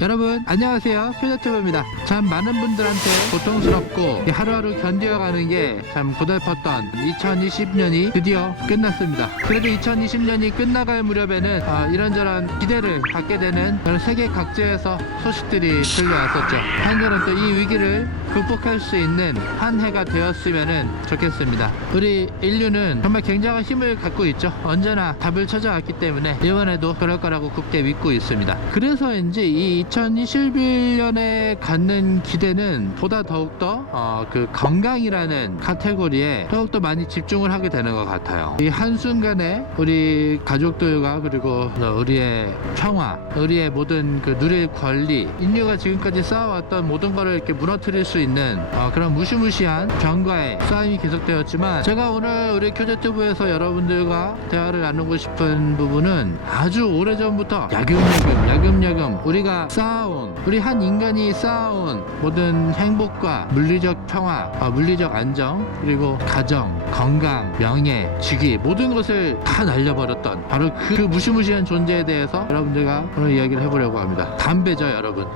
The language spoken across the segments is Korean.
여러분 안녕하세요, 표자튜브입니다. 참 많은 분들한테 고통스럽고 하루하루 견뎌가는 게 참 고달팠던 2020년이 드디어 끝났습니다. 그래도 2020년이 끝나갈 무렵에는 이런저런 기대를 갖게 되는 그런 세계 각지에서 소식들이 들려왔었죠. 한결은 또 이 위기를 극복할 수 있는 한 해가 되었으면 좋겠습니다. 우리 인류는 정말 굉장한 힘을 갖고 있죠. 언제나 답을 찾아왔기 때문에 이번에도 그럴 거라고 굳게 믿고 있습니다. 그래서인지 이 2021년에 갖는 기대는 보다 더욱더 그 건강이라는 카테고리에 더욱더 많이 집중을 하게 되는 것 같아요. 이 한순간에 우리 가족들과 그리고 우리의 평화, 우리의 모든 그 누릴 권리, 인류가 지금까지 쌓아왔던 모든 것을 이렇게 무너뜨릴 수 있는 그런 무시무시한 병과의 싸움이 계속되었지만, 제가 오늘 우리 큐제튜브에서 여러분들과 대화를 나누고 싶은 부분은 아주 오래전부터 야금야금 우리가 쌓아온, 우리 한 인간이 쌓아온 모든 행복과 물리적 평화, 물리적 안정, 그리고 가정, 건강, 명예, 직위, 모든 것을 다 날려버렸던 바로 그 무시무시한 존재에 대해서 여러분들과 오늘 이야기를 해보려고 합니다. 담배죠, 여러분.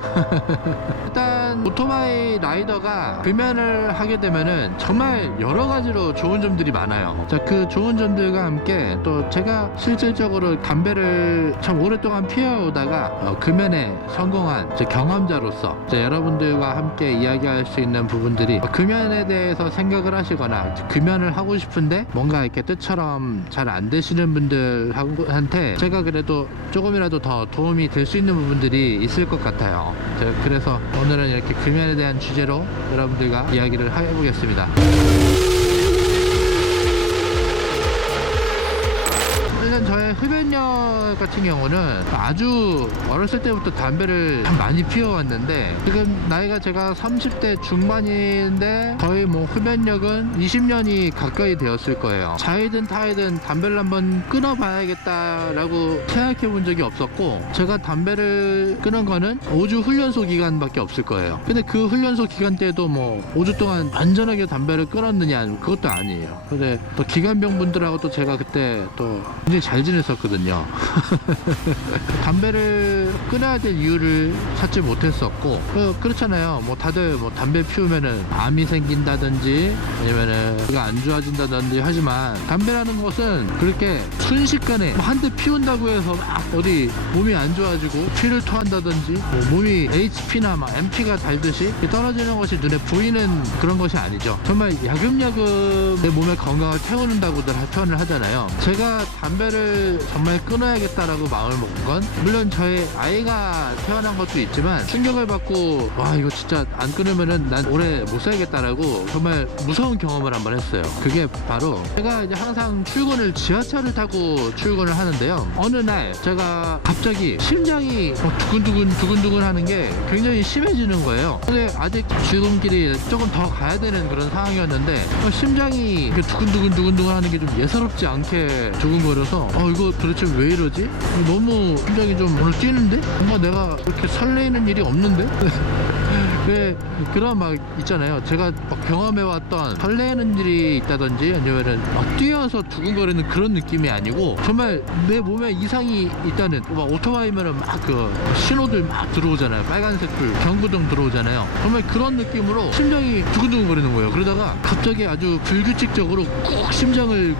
일단 오토바이 라이더가 금연을 하게 되면은 정말 여러 가지로 좋은 점들이 많아요. 자, 그 좋은 점들과 함께 또 제가 실질적으로 담배를 참 오랫동안 피워오다가 금연에 성공한 경험자로서 여러분들과 함께 이야기할 수 있는 부분들이, 금연에 대해서 생각을 하시거나 금연을 하고 싶은데 뭔가 이렇게 뜻처럼 잘 안 되시는 분들한테 제가 그래도 조금이라도 더 도움이 될 수 있는 부분들이 있을 것 같아요. 그래서 오늘은 이렇게 금연에 대한 주제로 여러분들과 이야기를 해보겠습니다. 일단 저의 흡연력 같은 경우는 아주 어렸을 때부터 담배를 참 많이 피워왔는데, 지금 나이가 제가 30대 중반인데 거의 뭐 흡연력은 20년이 가까이 되었을 거예요. 자이든 타이든 담배를 한번 끊어봐야겠다라고 생각해 본 적이 없었고, 제가 담배를 끊은 거는 5주 훈련소 기간밖에 없을 거예요. 근데 그 훈련소 기간 때도 뭐 5주 동안 완전하게 담배를 끊었느냐, 그것도 아니에요. 근데 또 기관병 분들하고 또 제가 그때 또 굉장히 잘 지냈었거든요. 담배를 끊어야 될 이유를 찾지 못했었고, 그렇잖아요. 뭐 다들 뭐 담배 피우면은 암이 생긴다든지 아니면은 이거 안 좋아진다든지 하지만, 담배라는 것은 그렇게 순식간에 한 대 피운다고 해서 막 어디 몸이 안 좋아지고 피를 토한다든지 뭐 몸이 HP나 막 MP가 달듯이 떨어지는 것이 눈에 보이는 그런 것이 아니죠. 정말 야금야금 내 몸의 건강을 태우는다고들 표현을 하잖아요. 제가 담배를 정말 끊어야겠다라고 마음을 먹은 건, 물론 저의 아이가 태어난 것도 있지만 충격을 받고, 와 이거 진짜 안 끊으면은 난 오래 못 살겠다라고 정말 무서운 경험을 한번 했어요. 그게 바로 제가 이제 항상 출근을 지하철을 타고 출근을 하는데요, 어느 날 제가 갑자기 심장이 두근두근 하는 게 굉장히 심해지는 거예요. 근데 아직 출근길이 조금 더 가야 되는 그런 상황이었는데 심장이 두근두근 하는 게 좀 예사롭지 않게 두근거려서 이거 도대체 왜 이러지? 너무 심장이 좀 오늘 뛰는데? 뭔가 내가 이렇게 설레이는 일이 없는데? 왜 그런 막 있잖아요. 제가 막 경험해왔던 설레는 일이 있다든지 아니면은 막 뛰어서 두근거리는 그런 느낌이 아니고, 정말 내 몸에 이상이 있다는, 막 오토바이면은 막 그 신호들 막 들어오잖아요. 빨간색 불, 경고등 들어오잖아요. 정말 그런 느낌으로 심장이 두근두근거리는 거예요. 그러다가 갑자기 아주 불규칙적으로 꾹 심장을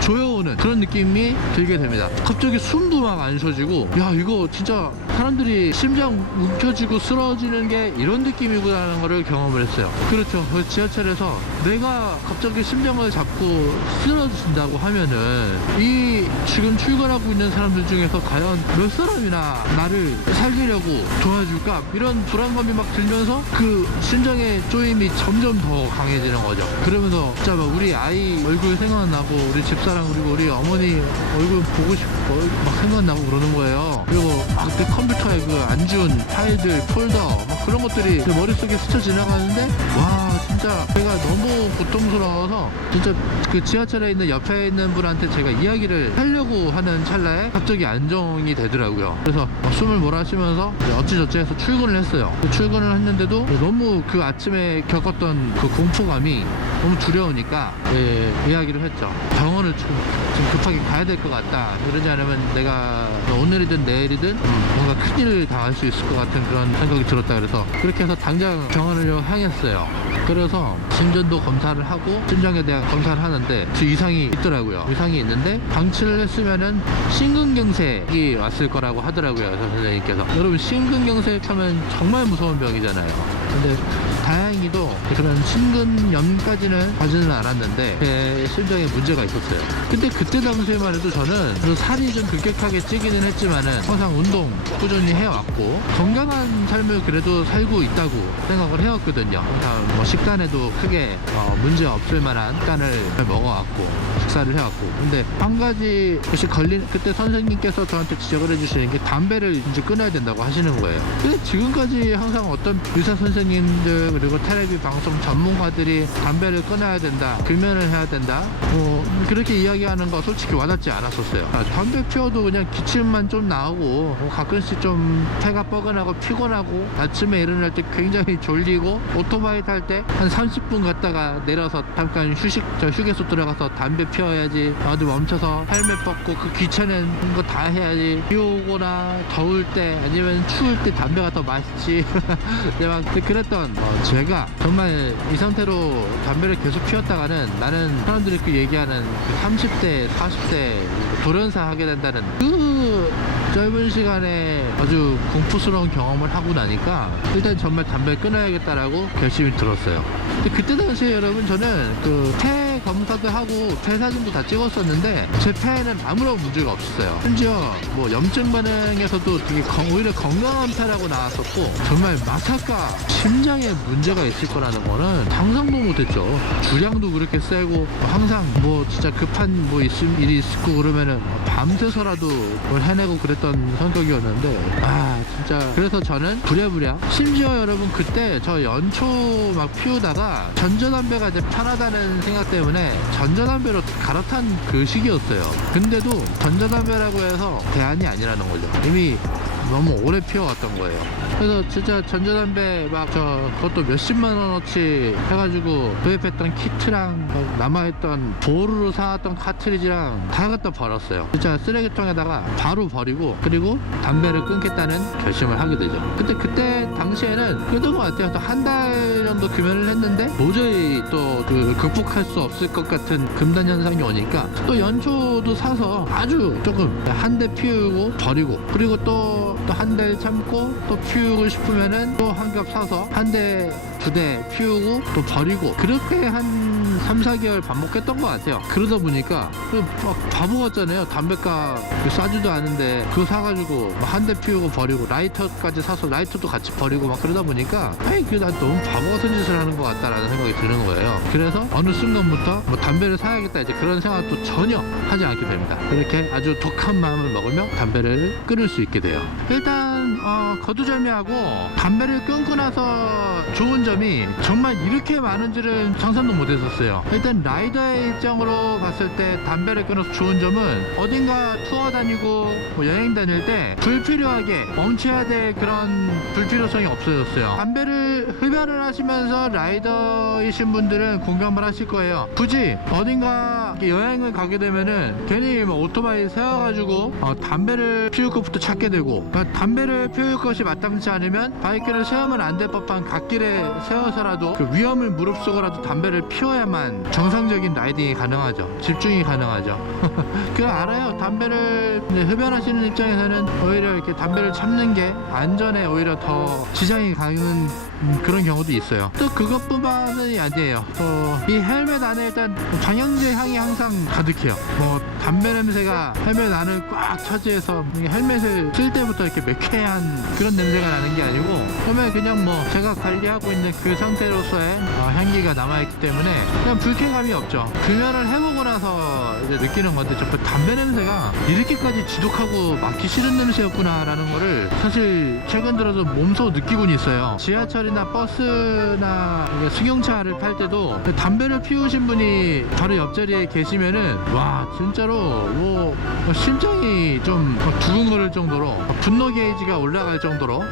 조여오는 그런 느낌이 들게 됩니다. 갑자기 숨도 막 안 쉬어지고, 야 이거 진짜 사람들이 심장 움켜쥐고 쓰러지는 게 이런 느낌이구나라는 거를 경험을 했어요. 그렇죠. 그 지하철에서 내가 갑자기 심장을 잡고 쓰러진다고 하면은 이 지금 출근하고 있는 사람들 중에서 과연 몇 사람이나 나를 살리려고 도와줄까, 이런 불안감이 막 들면서 그 심장의 쪼임이 점점 더 강해지는 거죠. 그러면서 진짜 막 우리 아이 얼굴 생각나고, 우리 집사람 그리고 우리 어머니 얼굴 보고 싶고 막 생각나고 그러는 거예요. 그리고 막 내 컴퓨터에 그 안 좋은 파일들, 폴더 막 그런 것들이 내 머릿속에 스쳐 지나가는데, 와 진짜 제가 너무 고통스러워서 진짜 그 지하철에 있는 옆에 있는 분한테 제가 이야기를 하려고 하는 찰나에 갑자기 안정이 되더라고요. 그래서 숨을 몰아쉬면서 어찌저찌 해서 출근을 했어요. 출근을 했는데도 너무 그 아침에 겪었던 그 공포감이 너무 두려우니까 이야기를 했죠. 병원을 지금 급하게 가야 될 것 같다. 그러지 않으면 내가 오늘이든 내일이든 뭔가 큰일을 당할 수 있을 것 같은 그런 생각이 들었다. 그래서 그렇게 해서 당장 병원을 향했어요. 그래서 심전도 검사를 하고 심장에 대한 검사를 하는데 그 이상이 있더라고요. 이상이 있는데 방치를 했으면은 심근경색이 왔을 거라고 하더라고요, 선생님께서. 여러분, 심근경색 하면 정말 무서운 병이잖아요. 근데 다행히도 그런 심근염까지는 가지는 않았는데 제 심장에 문제가 있었어요. 근데 그때 당시에만 해도 저는 그 살이 좀 급격하게 찌기는 했지만은 항상 운동 꾸준히 해왔고 건강한 삶을 그래도 살고 있다고 생각을 해왔거든요. 항상 뭐 식단에도 크게 문제 없을 만한 식단을 먹어왔고 식사를 해왔고. 근데 한 가지 혹시 그때 선생님께서 저한테 지적을 해주시는 게 담배를 이제 끊어야 된다고 하시는 거예요. 근데 지금까지 항상 어떤 의사 선생님들 그리고 텔레비 방송 전문가들이 담배를 끊어야 된다, 금연을 해야 된다, 뭐 그렇게 이야기하는 거 솔직히 와닿지 않았었어요. 담배 피워도 그냥 기침만 좀 나오고 뭐 가끔씩 좀 폐가 뻐근하고 피곤하고 아침에 일어날 때 굉장히 졸리고 오토바이 탈 때 한 30분 갔다가 내려서 잠깐 휴게소 들어가서 담배 피워야지, 어디 멈춰서 헬멧 벗고 그 귀찮은 거 다 해야지, 비 오거나 더울 때 아니면 추울 때 담배가 더 맛있지. 막 그랬던 제가 정말 이 상태로 담배를 계속 피웠다가는 나는 사람들이 그 얘기하는 그 30대 40대 돌연사 하게 된다는 그 짧은 시간에 아주 공포스러운 경험을 하고 나니까 일단 정말 담배를 끊어야겠다라고 결심이 들었어요. 근데 그때 당시에 여러분, 저는 그 폐 검사도 하고 폐 사진도 다 찍었었는데 제 폐에는 아무런 문제가 없었어요. 심지어 뭐 염증 반응에서도 되게 오히려 건강한 폐라고 나왔었고, 정말 마사카 심장에 문제가 있을 거라는 거는 상상도 못했죠. 주량도 그렇게 세고 항상 뭐 진짜 급한 뭐 일이 있고 그러면은 밤새서라도 뭘 해내고 그랬던 성격이었는데, 진짜 그래서 저는 부랴부랴, 심지어 여러분 그때 저 연초 막 피우다가 전자담배가 이제 편하다는 생각 때문에 전자담배로 갈아탄 그 시기였어요. 근데도 전자담배라고 해서 대안이 아니라는 거죠. 이미 너무 오래 피워왔던 거예요. 그래서 진짜 전자담배 그것도 몇십만 원어치 해가지고 도입했던 키트랑 남아있던 보루로 사왔던 카트리지랑 다 갖다 버렸어요. 진짜 쓰레기통에다가 바로 버리고, 그리고 담배를 끊겠다는 결심을 하게 되죠. 근데 그때 당시에는 그랬던 것 같아요. 또 한 달 정도 금연을 했는데 도저히 또 극복할 수 없을 것 같은 금단 현상이 오니까 또 연초도 사서 아주 조금 한 대 피우고 버리고, 그리고 또 한 달 참고 또 피우고 싶으면은 또 한 겹 사서 한 대, 두 대 피우고 또 버리고, 그렇게 한 3, 4개월 반복했던 것 같아요. 그러다 보니까 막 바보 같잖아요. 담배값 싸지도 않은데 그거 사가지고 한 대 피우고 버리고, 라이터까지 사서 라이터도 같이 버리고 막 그러다 보니까 난 너무 바보 같은 짓을 하는 것 같다라는 생각이 드는 거예요. 그래서 어느 순간부터 뭐 담배를 사야겠다 이제 그런 생각도 전혀 하지 않게 됩니다. 이렇게 아주 독한 마음을 먹으며 담배를 끊을 수 있게 돼요. 일단 거두절미하고 담배를 끊고 나서 좋은 점이 정말 이렇게 많은지를 상상도 못했었어요. 일단 라이더의 입장으로 봤을 때 담배를 끊어서 좋은 점은 어딘가 투어 다니고 뭐 여행 다닐 때 불필요하게 멈춰야 될 그런 불필요성이 없어졌어요. 담배를 흡연을 하시면서 라이더이신 분들은 공감을 하실 거예요. 굳이 어딘가 여행을 가게 되면은 괜히 뭐 오토바이 세워가지고 담배를 피울 것부터 찾게 되고, 담배를 피울 것이 마땅치 않으면 바이크를 세우면 안 될 법한 갓길에 세워서라도 그 위험을 무릅쓰고라도 담배를 피워야만 정상적인 라이딩이 가능하죠. 집중이 가능하죠. 그거 알아요. 담배를 흡연하시는 입장에서는 오히려 이렇게 담배를 참는 게 안전에 오히려 더 지장이 가는 그런 경우도 있어요. 또 그것뿐만이 아니에요. 이 헬멧 안에 일단 방향제 향이 항상 가득해요. 뭐 담배 냄새가 헬멧 안을 꽉 차지해서 헬멧을 쓸 때부터 이렇게 매캐한 그런 냄새가 나는 게 아니고, 그러면 그냥 뭐 제가 관리하고 있는 그 상태로서의 향기가 남아있기 때문에 그냥 불쾌감이 없죠. 금연을 해보고 나서 이제 느끼는 건데, 저 담배 냄새가 이렇게까지 지독하고 맡기 싫은 냄새였구나 라는 거를 사실 최근 들어서 몸소 느끼곤 있어요. 지하철 지하철이나 버스나 승용차를 탈 때도 담배를 피우신 분이 바로 옆자리에 계시면은 와 진짜로 뭐 심장이 좀 두근거릴 정도로 분노 게이지가 올라갈 정도로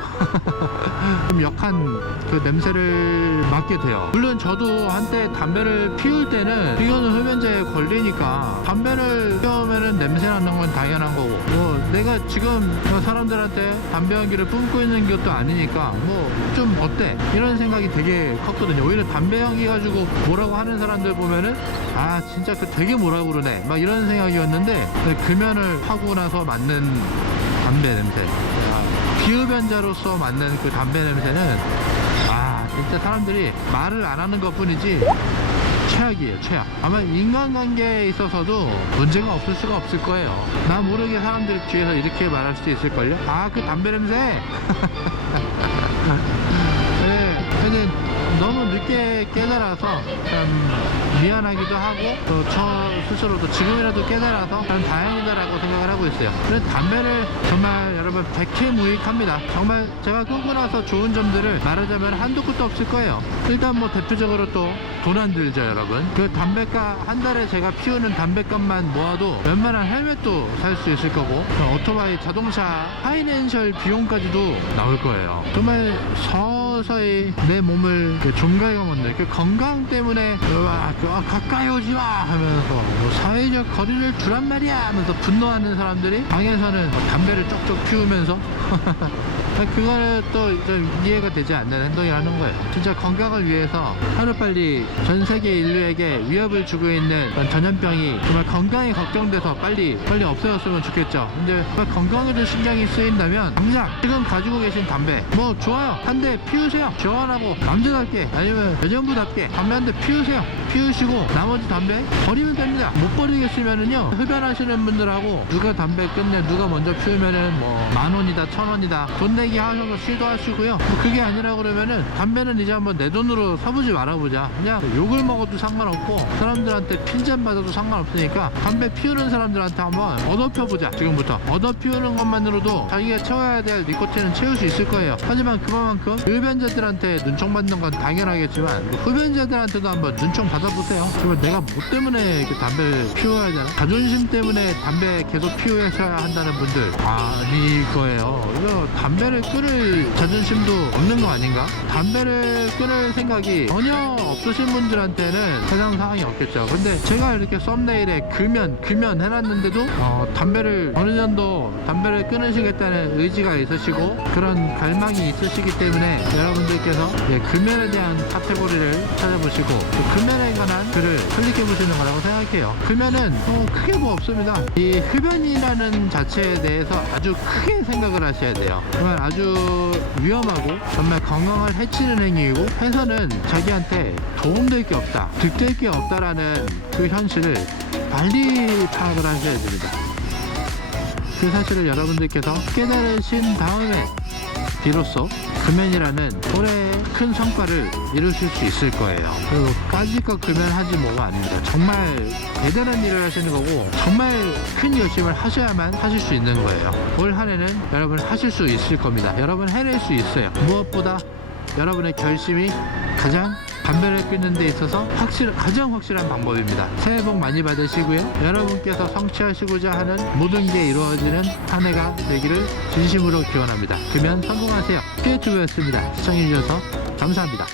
좀 역한 그 냄새를 맡게 돼요. 물론 저도 한때 담배를 피울 때는 이거는 흡연자에 걸리니까 담배를 피우면은 냄새 나는 건 당연한 거고 뭐 내가 지금 사람들한테 담배 연기를 뿜고 있는 것도 아니니까 뭐 좀 어때 이런 생각이 되게 컸거든요. 오히려 담배 연기 가지고 뭐라고 하는 사람들 보면은 아 진짜 그 되게 뭐라고 그러네 막 이런 생각이었는데 금연을 하고 나서 맡는 담배 냄새, 비흡연자로서 맡는 그 담배 냄새는 아 진짜 사람들이 말을 안 하는 것 뿐이지 최악이에요. 최악. 아마 인간관계에 있어서도 문제가 없을 수가 없을 거예요. 나 모르게 사람들 뒤에서 이렇게 말할 수도 있을걸요. 아 그 담배 냄새. 네, 저는 너무 늦게 깨달아서 참 미안하기도 하고 또 저 스스로도 지금이라도 깨달아서 참 다행이다라고 생각을 하고 있어요. 그래서 담배를 정말 여러분 백해무익합니다. 정말 제가 끊고 나서 좋은 점들을 말하자면 한도 끝도 없을 거예요. 일단 뭐 대표적으로 또 돈 안 들죠 여러분. 그 담배값 한 달에 제가 피우는 담배값만 모아도 웬만한 헬멧도 살 수 있을 거고 오토바이 자동차 파이낸셜 비용까지도 나올 거예요. 정말 서서히 내 몸을 좀 갉아먹는 그 건강 때문에 가까이 오지 마 하면서 뭐 사회적 거리를 두란 말이야 하면서 분노하는 사람들이 방에서는 담배를 쪽쪽 피우면서 그거는 또 좀 이해가 되지 않는 행동이라는 거예요. 진짜 건강을 위해서 하루빨리 전 세계 인류에게 위협을 주고 있는 전염병이 정말 건강이 걱정돼서 빨리 없어졌으면 좋겠죠. 근데 정말 건강에도 신경이 쓰인다면 당장 지금 가지고 계신 담배 뭐 좋아요 한 대 피우세요. 시원하고 남자답게 아니면 여전부답게 담배 한 대 피우세요. 피우시고 나머지 담배 버리면 됩니다. 못 버리겠으면은요 흡연하시는 분들하고 누가 담배 끝내 누가 먼저 피우면은 뭐 10,000원이다 1,000원이다 돈 내기 하셔서 시도하시고요. 뭐 그게 아니라 그러면은 담배는 이제 한번 내 돈으로 사보지 말아보자. 그냥 욕을 먹어도 상관없고 사람들한테 핀잔 받아도 상관없으니까 담배 피우는 사람들한테 한번 얻어펴보자. 지금부터 얻어피우는 것만으로도 자기가 채워야 될 니코틴은 채울 수 있을 거예요. 하지만 그만큼 흡연자들한테 눈총받는 건 당연하겠지만 흡연자들한테도 한번 눈총 받아보세요. 정말 내가 뭐 때문에 이렇게 담배를 피워야 되나? 자존심 때문에 담배 계속 피우셔야 한다는 분들 아닐 거예요. 이거 담배를 끊을 자존심도 없는 거 아닌가? 담배를 끊을 생각이 전혀 없으신 분들한테는 해당 사항이 없겠죠. 근데 제가 이렇게 썸네일에 금연 해놨는데도 담배를 어느 정도 담배를 끊으시겠다는 의지가 있으시고 그런 갈망이 있으시기 때문에 여러분들께서 금연에 대한 카테고리를 찾아보시고 금연에 관한 글을 클릭해 보시는 거라고 생각해요. 금연은 크게 뭐 없습니다. 이 흡연이라는 자체에 대해서 아주 크게 생각을 하셔야 돼요. 정말 아주 위험하고 정말 건강을 해치는 행위이고 해서는 자기한테 도움될 게 없다, 득될 게 없다라는 그 현실을 빨리 파악을 하셔야 됩니다. 그 사실을 여러분들께서 깨달으신 다음에 비로소 금연이라는 올해 큰 성과를 이루실 수 있을 거예요. 그리고 까짓것 금연하지 뭐가 아닙니다. 정말 대단한 일을 하시는 거고 정말 큰 열심을 하셔야만 하실 수 있는 거예요. 올 한 해는 여러분 하실 수 있을 겁니다. 여러분 해낼 수 있어요. 무엇보다 여러분의 결심이 가장 담배를 끊는 데 있어서 가장 확실한 방법입니다. 새해 복 많이 받으시고요. 여러분께서 성취하시고자 하는 모든 게 이루어지는 한 해가 되기를 진심으로 기원합니다. 금연 성공하세요. 피해튜브였습니다. 시청해주셔서 감사합니다.